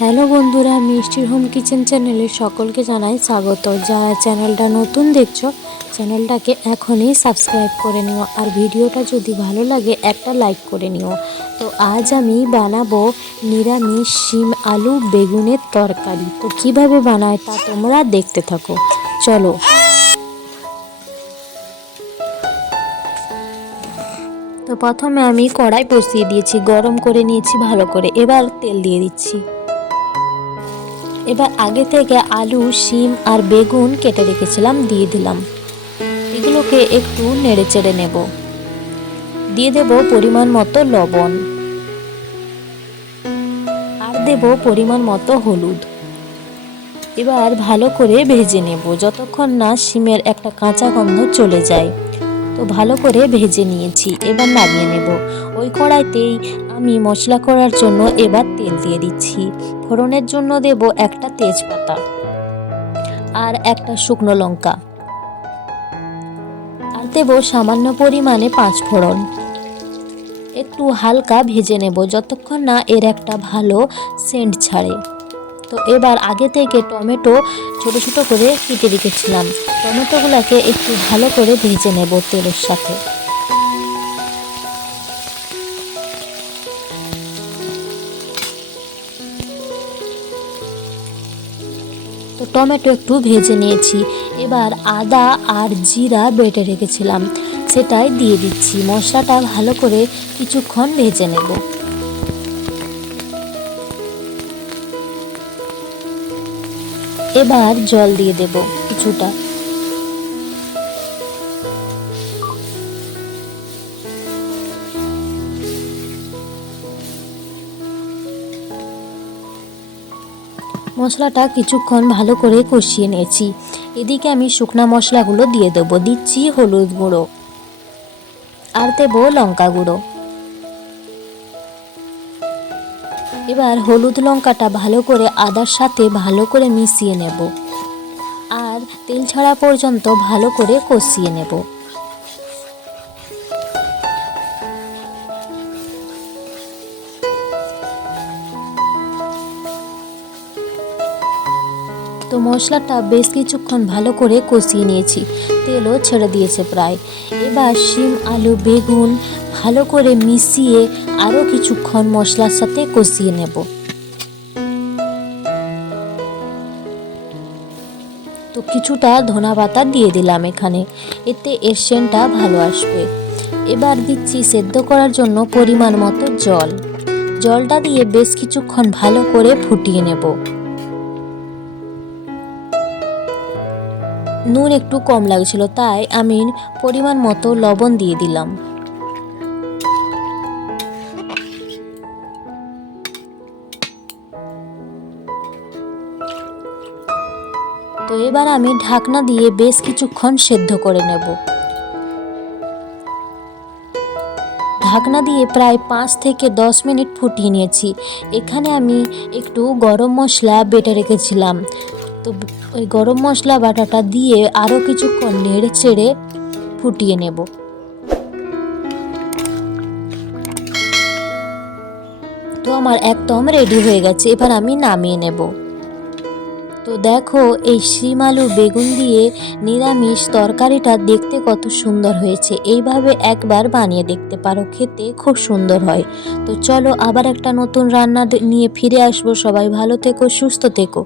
Hello বন্ধুরা, মিষ্টির home kitchen চ্যানেলে সকলকে জানাই স্বাগত। যারা চ্যানেলটা নতুন দেখছো, চ্যানেলটাকে এখনই সাবস্ক্রাইব করে নিও, আর ভিডিওটা যদি ভালো লাগে একটা লাইক করে নিও। তো আজ আমি বানাবো নিরামিষ শিম আলু বেগুনের তরকারি। তো কিভাবে বানায় তা তোমরা দেখতে থাকো, চলো। তো প্রথমে আমি কড়াই বসিয়ে দিয়েছি, গরম করে নিয়েছি ভালো করে। এবার তেল দিয়ে দিচ্ছি। এবার আগে থেকে আলু, শিম আর বেগুন কেটে রেখেছিলাম দিয়ে দিলাম। এগুলোকে একটু নেড়ে চেড়ে নেব। দিয়ে দেব পরিমাণ মতো লবণ, আর দেব পরিমাণ মতো হলুদ। এবার ভালো করে ভেজে নেব যতক্ষণ না শিমের একটা কাঁচা গন্ধ চলে যায়। তো ভালো করে ভেজে নিয়েছি, এবার নামিয়ে নেব। ওই কড়াইতেই আমি মশলা করার জন্য এবার তেল দিয়ে দিচ্ছি। ফোড়নের জন্য দেব একটা তেজপাতা আর একটা শুকনো লঙ্কা, আর দেব সামান্য পরিমাণে 5 ফোড়ন। একটু হালকা ভেজে নেব যতক্ষণ না এর একটা ভালো সেন্ট ছাড়ে। তো এবার আগে থেকে টমেটো ছোট ছোট করে কেটে রেখেছিলাম, টমেটোগুলোকে একটু ভালো করে ভেজে নেব তেলের সাথে। তো টমেটো একটু ভেজে নিয়েছি। এবার আদা আর জিরা বেটে রেখেছিলাম, সেটাই দিয়ে দিচ্ছি। মশলাটা ভালো করে কিছুক্ষণ ভেজে নেব। এবার জল দিয়ে দেব কিছুটা। মশলাটা কিছুক্ষণ ভালো করে কষিয়ে নিয়েছি। এদিকে আমি শুকনা মশলাগুলো দিয়ে দেবো। দিচ্ছি হলুদ গুঁড়ো, আর দেবো লঙ্কা গুঁড়ো। এবার হলুদ লঙ্কাটা ভালো করে আদার সাথে ভালো করে মিশিয়ে নেব, আর তেল ছাড়া পর্যন্ত ভালো করে কষিয়ে নেব। তো মশলাটা বেশ কিছুক্ষণ ভালো করে কষিয়ে নিয়েছি, তেলও ছেড়ে দিয়েছে প্রায়। এবার শিম, আলু, বেগুন ভালো করে মিশিয়ে আরও কিছুক্ষণ মশলার সাথে কষিয়ে নেব। তো কিছুটা ধনা পাতা দিয়ে দিলাম এখানে, এতে এর সেন্টটা ভালো আসবে। এবার দিচ্ছি সেদ্ধ করার জন্য পরিমাণ মতো জল। জলটা দিয়ে বেশ কিছুক্ষণ ভালো করে ফুটিয়ে নেব। নুন একটু কম লাগছিল, তাই আমি পরিমাণ মতো লবণ দিয়ে দিলাম। তো এবার আমি ঢাকনা দিয়ে বেশ কিছুক্ষণ সেদ্ধ করে নেব। ঢাকনা দিয়ে প্রায় 5 থেকে 10 মিনিট ফুটিয়ে নিয়েছি। এখানে আমি একটু গরম মশলা বেটে রেখেছিলাম, তো ওই গরম মশলা বাটাটা দিয়ে আরও কিছুক্ষণ নেড়ে চেড়ে ফুটিয়ে নেব। তো আমার একদম রেডি হয়ে গেছে, এবার আমি নামিয়ে নেব। তো দেখো, এই শিম আলু বেগুন দিয়ে নিরামিষ তরকারিটা দেখতে কত সুন্দর হয়েছে। এইভাবে একবার বানিয়ে দেখতে পারো, খেতে খুব সুন্দর হয়। তো চলো আবার একটা নতুন রান্না নিয়ে ফিরে আসবো। সবাই ভালো থেকো, সুস্থ থেকো।